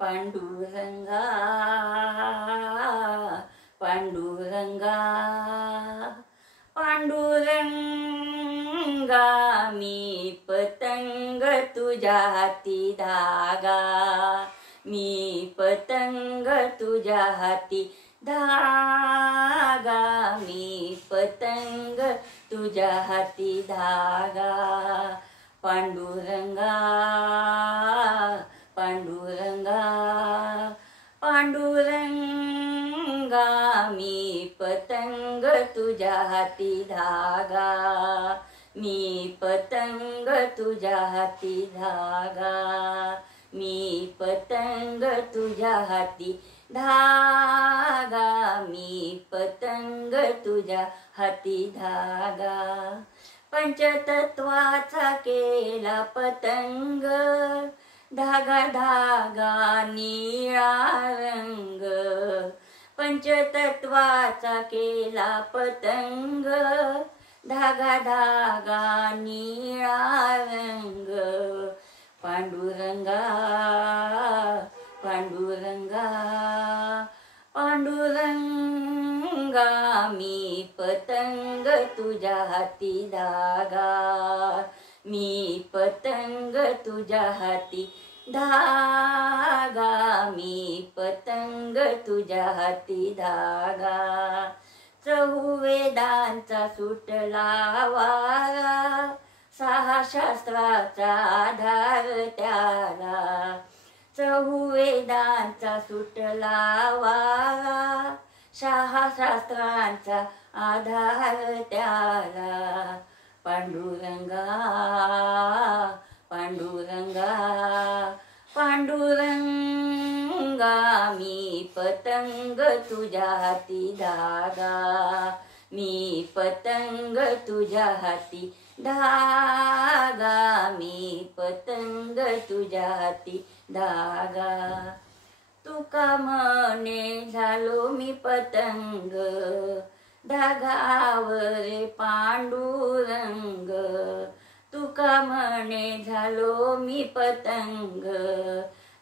पांडुरंगा पांडुरंगा पांडुरंगा मी पतंग तुझ्या हाती धागा मी पतंग तुझ्या हाती धागा मी पतंग तुझ्या हाती धागा पांडुरंगा पांडुरंगा पांडुरंगा मी पतंग तुझ्या हाती धागा मी पतंग तुझ्या हाती धागा मी पतंग तुझ्या हाती धागा मी पतंग तुझ्या हाती धागा पंचतत्वाचा केला पतंग धागा धागा निळा रंग पंचतत्वाचा केला पतंग धागा धागा निळा रंग पांडुरंगा पांडुरंगा पांडुरंगा मी पतंग तुझ्या हाती धागा मी पतंग तुझ्या हाती धागा मी पतंग तुझ्या हाती धागा चहुवेदांचा सुटला वारा सहा शास्त्राचा आधार त्याला चहुवेदांचा सुटला वारा सहा शास्त्रांचा आधार त्याला पांडुरंगा पांडुरंगा पांडुरंगा मी पतंग तुझ्या हाती धागा मी पतंग तुझ्या हाती धागा मी पतंग तुझ्या हाती धागा तुका म्हणे झालो मी पतंग धागावर पांडुरंग तुका म्हणे झालो मी पतंग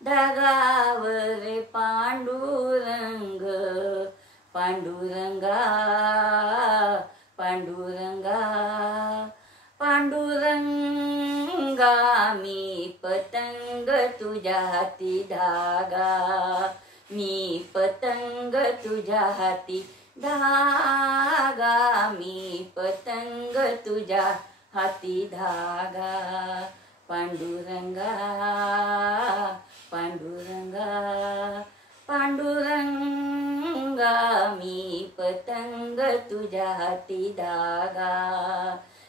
धागावर पांडुरंग पांडुरंगा पांडुरंगा पांडुरंगा मी पतंग तुझ्या हाती धागा मी पतंग तुझ्या हाती धागा मी पतंग तुझ्या हाती धागा पांडुरंगा पांडुरंगा पांडुरंगा मी पतंग तुझ्या हाती धागा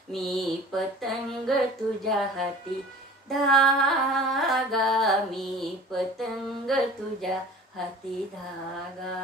मी पतंग तुझ्या हाती धागा मी पतंग तुझ्या हाती धागा।